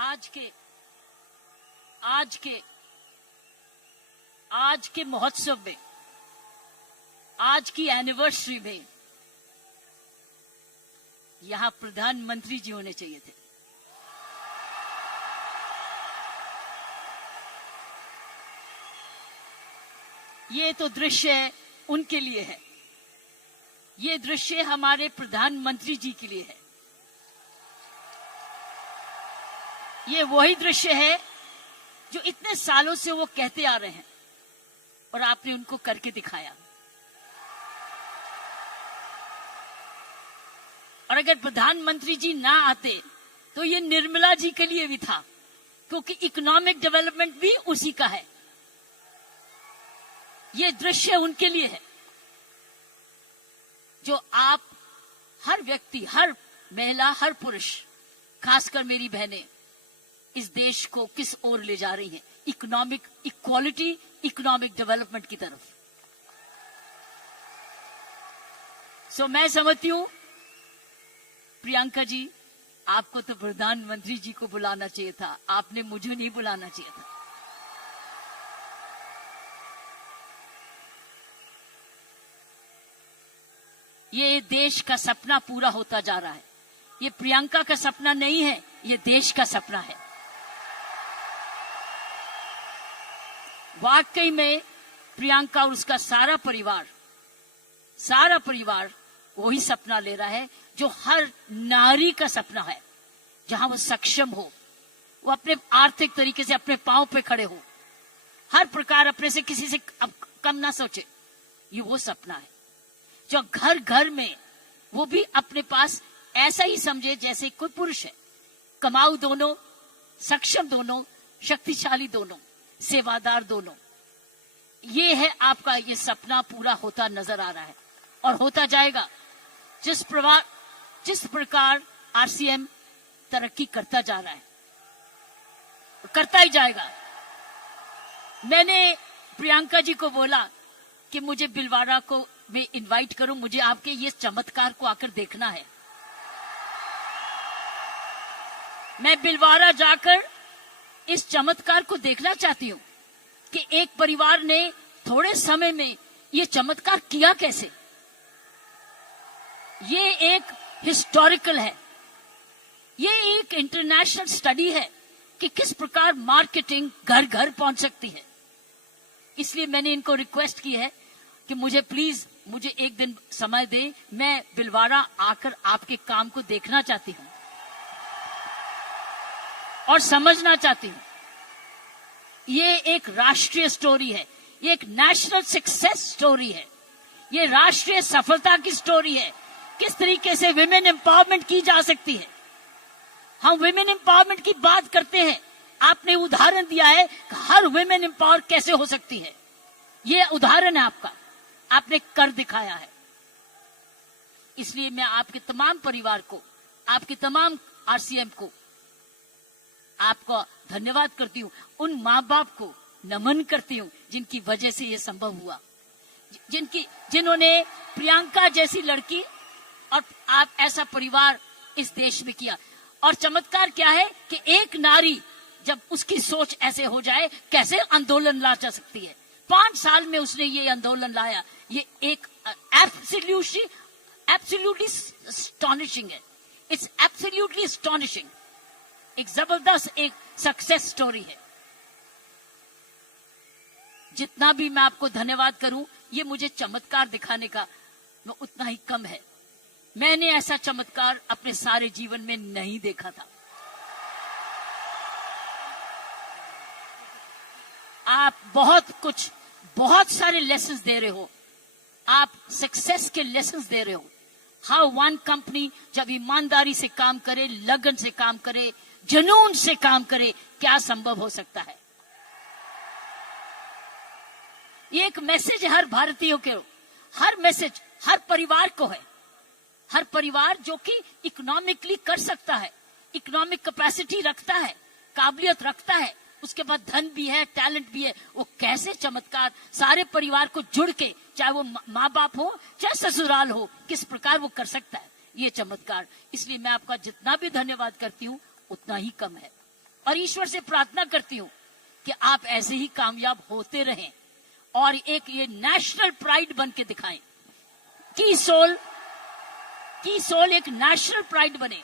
आज के महोत्सव में, आज की एनिवर्सरी में यहां प्रधानमंत्री जी होने चाहिए थे। ये तो दृश्य उनके लिए है, ये दृश्य हमारे प्रधानमंत्री जी के लिए है। ये वही दृश्य है जो इतने सालों से वो कहते आ रहे हैं और आपने उनको करके दिखाया। और अगर प्रधानमंत्री जी ना आते तो ये निर्मला जी के लिए भी था, क्योंकि इकोनॉमिक डेवलपमेंट भी उसी का है। ये दृश्य उनके लिए है जो आप हर व्यक्ति, हर महिला, हर पुरुष, खासकर मेरी बहनें इस देश को किस ओर ले जा रही हैं, इकोनॉमिक इक्वालिटी, इकोनॉमिक डेवलपमेंट की तरफ। सो मैं समझती हूं प्रियंका जी, आपको तो प्रधानमंत्री जी को बुलाना चाहिए था, आपने मुझे नहीं बुलाना चाहिए था। ये देश का सपना पूरा होता जा रहा है। ये प्रियंका का सपना नहीं है, ये देश का सपना है। वाकई में प्रियंका और उसका सारा परिवार वही सपना ले रहा है जो हर नारी का सपना है, जहां वो सक्षम हो, वो अपने आर्थिक तरीके से अपने पांव पे खड़े हो, हर प्रकार अपने से किसी से कम ना सोचे। ये वो सपना है जो घर घर में वो भी अपने पास ऐसा ही समझे जैसे कोई पुरुष है। कमाऊ दोनों, सक्षम दोनों, शक्तिशाली दोनों, सेवादार दोनों। ये है आपका, ये सपना पूरा होता नजर आ रहा है और होता जाएगा। जिस प्रकार आरसीएम तरक्की करता जा रहा है, करता ही जाएगा। मैंने प्रियंका जी को बोला कि मुझे बिलवाड़ा को मैं इनवाइट करूं, मुझे आपके ये चमत्कार को आकर देखना है। मैं बिलवाड़ा जाकर इस चमत्कार को देखना चाहती हूं कि एक परिवार ने थोड़े समय में ये चमत्कार किया कैसे। ये एक हिस्टोरिकल है, ये एक इंटरनेशनल स्टडी है कि किस प्रकार मार्केटिंग घर घर पहुंच सकती है। इसलिए मैंने इनको रिक्वेस्ट की है कि मुझे एक दिन समय दे, मैं बिलवाड़ा आकर आपके काम को देखना चाहती हूं और समझना चाहती हूं। ये एक राष्ट्रीय स्टोरी है, ये एक नेशनल सक्सेस स्टोरी है, ये राष्ट्रीय सफलता की स्टोरी है। किस तरीके से विमेन एम्पावरमेंट की जा सकती है। हम विमेन एम्पावरमेंट की बात करते हैं, आपने उदाहरण दिया है कि हर विमेन एम्पावर कैसे हो सकती है। ये उदाहरण है आपका, आपने कर दिखाया है। इसलिए मैं आपके तमाम परिवार को, आपके तमाम आरसीएम को, आपको धन्यवाद करती हूं। उन माँ बाप को नमन करती हूं जिनकी वजह से यह संभव हुआ, जिन्होंने प्रियंका जैसी लड़की और आप ऐसा परिवार इस देश में किया। और चमत्कार क्या है कि एक नारी जब उसकी सोच ऐसे हो जाए, कैसे आंदोलन ला जा सकती है। 5 साल में उसने ये आंदोलन लाया। ये एक एब्सोल्युटली एस्टॉनिशिंग है। It's absolutely astonishing. एक जबरदस्त एक सक्सेस स्टोरी है। जितना भी मैं आपको धन्यवाद करूं, ये मुझे चमत्कार दिखाने का उतना ही कम है। मैंने ऐसा चमत्कार अपने सारे जीवन में नहीं देखा था। आप बहुत सारे लेसन्स दे रहे हो, आप सक्सेस के लेसन्स दे रहे हो। हाउ वन कंपनी जब ईमानदारी से काम करे, लगन से काम करे, जुनून से काम करे, क्या संभव हो सकता है। ये एक मैसेज हर भारतीयों के, हर मैसेज हर परिवार को है। हर परिवार जो कि इकोनॉमिकली कर सकता है, इकोनॉमिक कैपेसिटी रखता है, काबिलियत रखता है, उसके बाद धन भी है, टैलेंट भी है, वो कैसे चमत्कार सारे परिवार को जुड़ के, चाहे वो माँ बाप हो चाहे ससुराल हो, किस प्रकार वो कर सकता है ये चमत्कार। इसलिए मैं आपका जितना भी धन्यवाद करती हूँ उतना ही कम है। और ईश्वर से प्रार्थना करती हूं कि आप ऐसे ही कामयाब होते रहें और एक ये नेशनल प्राइड बन के दिखाएं। की सोल एक नेशनल प्राइड बने।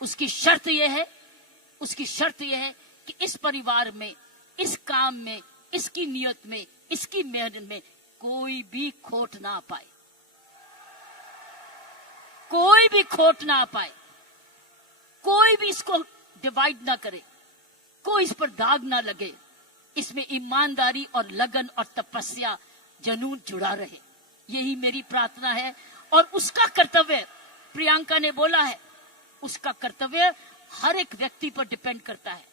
उसकी शर्त यह है कि इस परिवार में, इस काम में, इसकी नियत में, इसकी मेहनत में कोई भी खोट ना पाए, कोई भी खोट ना पाए, कोई भी इसको डिवाइड ना करे, कोई इस पर दाग ना लगे। इसमें ईमानदारी और लगन और तपस्या, जुनून जुड़ा रहे। यही मेरी प्रार्थना है। और उसका कर्तव्य, प्रियंका ने बोला है, उसका कर्तव्य हर एक व्यक्ति पर डिपेंड करता है।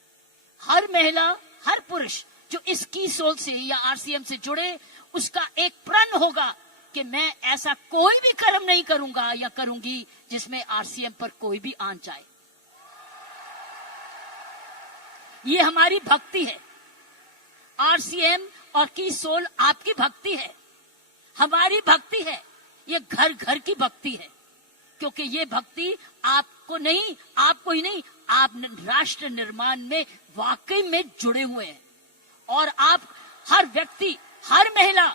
हर महिला, हर पुरुष जो इस की सोल से या आरसीएम से जुड़े, उसका एक प्रण होगा कि मैं ऐसा कोई भी कर्म नहीं करूंगा या करूंगी जिसमें आरसीएम पर कोई भी आंच आए। ये हमारी भक्ति है। आरसीएम और की सोल आपकी भक्ति है, हमारी भक्ति है। ये घर घर की भक्ति है, क्योंकि ये भक्ति आपको ही नहीं, आप राष्ट्र निर्माण में वाकई में जुड़े हुए हैं। और आप हर व्यक्ति, हर महिला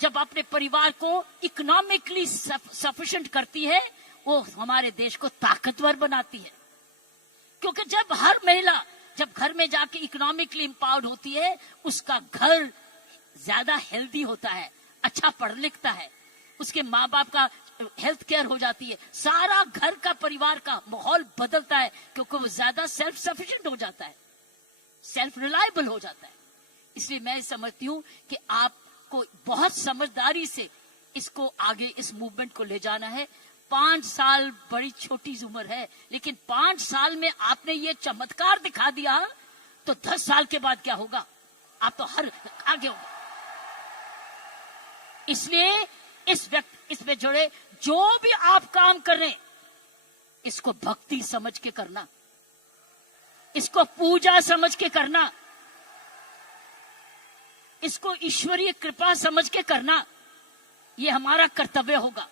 जब अपने परिवार को इकोनॉमिकली सफिशिएंट करती है, वो हमारे देश को ताकतवर बनाती है। क्योंकि जब हर महिला जब घर में जाके इकोनॉमिकली एम्पावर्ड होती है, उसका घर ज्यादा हेल्दी होता है, अच्छा पढ़ लिखता है, उसके माँ बाप का हेल्थ केयर हो जाती है, सारा घर का परिवार का माहौल बदलता है, क्योंकि वो ज्यादा सेल्फ सफिशिएंट हो जाता है, सेल्फ रिलायबल हो जाता है। इसलिए मैं समझती हूँ कि आपको बहुत समझदारी से इसको आगे, इस मूवमेंट को ले जाना है। 5 साल बड़ी छोटी उम्र है, लेकिन 5 साल में आपने ये चमत्कार दिखा दिया, तो 10 साल के बाद क्या होगा? आप तो हर आगे होगा। इसलिए इसमें जुड़े जो भी आप काम कर रहे हैं, इसको भक्ति समझ के करना, इसको पूजा समझ के करना, इसको ईश्वरीय कृपा समझ के करना। ये हमारा कर्तव्य होगा।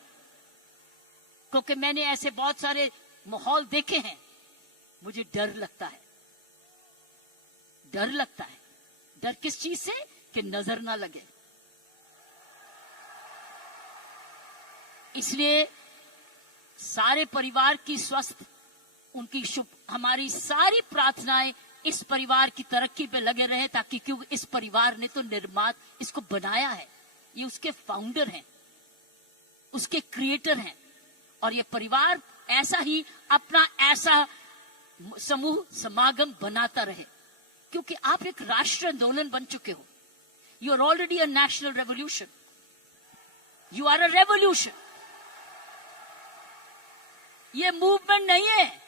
क्योंकि मैंने ऐसे बहुत सारे माहौल देखे हैं, मुझे डर लगता है। डर किस चीज से? कि नजर ना लगे। इसलिए सारे परिवार की स्वस्थ, उनकी शुभ, हमारी सारी प्रार्थनाएं इस परिवार की तरक्की पे लगे रहे, ताकि क्योंकि इस परिवार ने तो निर्माण इसको बनाया है, ये उसके फाउंडर हैं, उसके क्रिएटर हैं। और ये परिवार ऐसा ही अपना ऐसा समूह समागम बनाता रहे, क्योंकि आप एक राष्ट्रीय आंदोलन बन चुके हो। You are already a national revolution, you are a revolution. ये मूवमेंट नहीं है,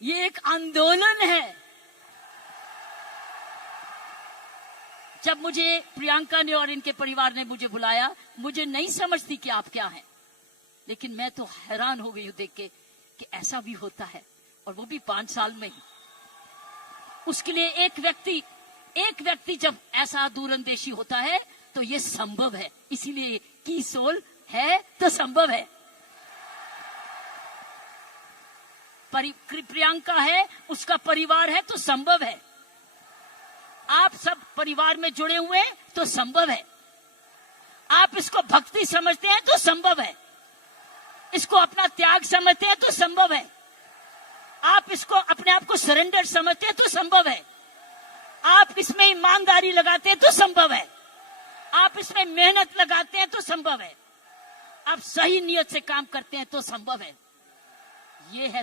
ये एक आंदोलन है। जब मुझे प्रियंका ने और इनके परिवार ने मुझे बुलाया, मुझे नहीं समझती कि आप क्या हैं, लेकिन मैं तो हैरान हो गई हूं देख के कि ऐसा भी होता है, और वो भी 5 साल में ही। उसके लिए एक व्यक्ति जब ऐसा दूरंदेशी होता है तो ये संभव है। इसीलिए की सोल है तो संभव है। प्रियंका है, उसका परिवार है तो संभव है। आप सब परिवार में जुड़े हुए तो संभव है। आप इसको भक्ति समझते हैं तो संभव है। इसको अपना त्याग समझते हैं तो संभव है। आप इसको अपने आप को सरेंडर समझते हैं तो संभव है। आप इसमें ईमानदारी लगाते हैं तो संभव है। आप इसमें मेहनत लगाते हैं तो संभव है। आप सही नियत से काम करते हैं तो संभव है। ये है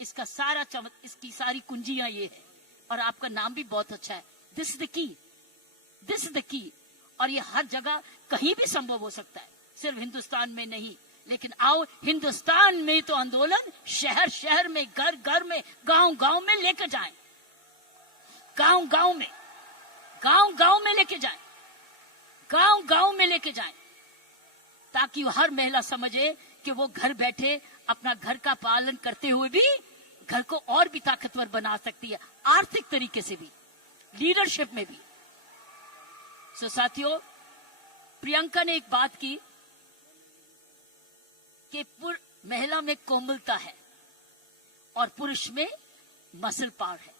इसका सारा इसकी सारी कुंजियां ये है। और आपका नाम भी बहुत अच्छा है, दिस इज द की। और ये हर जगह कहीं भी संभव हो सकता है, सिर्फ हिंदुस्तान में नहीं। लेकिन आओ, हिंदुस्तान में तो आंदोलन शहर शहर में, घर घर में, गांव गांव में लेकर जाएं, गांव गांव में लेके जाएं, गांव में लेके जाएं, ताकि हर महिला समझे कि वो घर बैठे अपना घर का पालन करते हुए भी घर को और भी ताकतवर बना सकती है, आर्थिक तरीके से भी, लीडरशिप में भी। सो साथियों, प्रियंका ने एक बात की कि महिला में कोमलता है और पुरुष में मसल पावर है।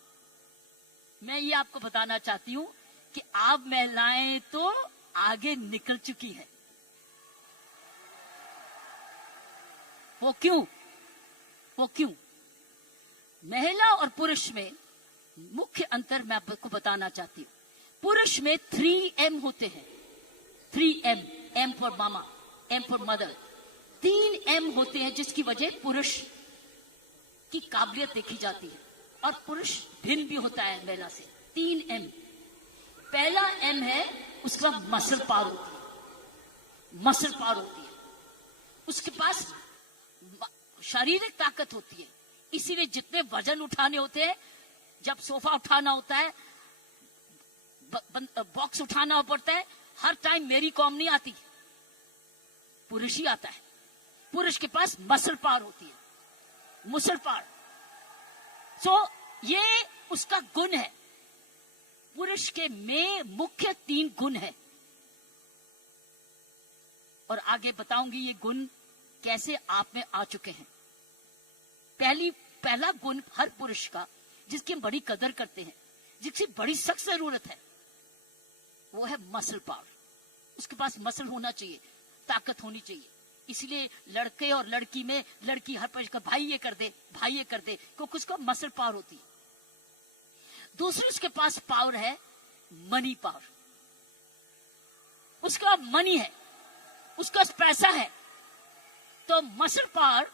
मैं ये आपको बताना चाहती हूं कि आप महिलाएं तो आगे निकल चुकी है। वो क्यों? महिला और पुरुष में मुख्य अंतर मैं आपको बताना चाहती हूं। पुरुष में 3M होते हैं। 3M, M for mama, M for mother. 3M होते हैं जिसकी वजह पुरुष की काबिलियत देखी जाती है और पुरुष भिन्न भी होता है महिला से। 3M। पहला M है उसका मसल पावर होती है, मसल पावर होती है। उसके पास शारीरिक ताकत होती है, इसीलिए जितने वजन उठाने होते हैं, जब सोफा उठाना होता है, बॉक्स उठाना पड़ता है, हर टाइम मेरी कॉम नहीं आती, पुरुष ही आता है। पुरुष के पास मसल पावर होती है, मसल पावर। सो ये उसका गुण है। पुरुष के में मुख्य 3 गुण है और आगे बताऊंगी ये गुण कैसे आप में आ चुके हैं। पहला गुण हर पुरुष का जिसकी हम बड़ी कदर करते हैं, जिसकी बड़ी सख्त जरूरत है, वो है मसल पावर। उसके पास मसल होना चाहिए, ताकत होनी चाहिए। इसलिए लड़के और लड़की में, लड़की हर पुरुष का भाई ये कर दे, भाई ये कर दे, क्योंकि उसका मसल पावर होती है। दूसरी उसके पास पावर है मनी पावर। उसका मनी है, उसका पैसा है। तो मसल पावर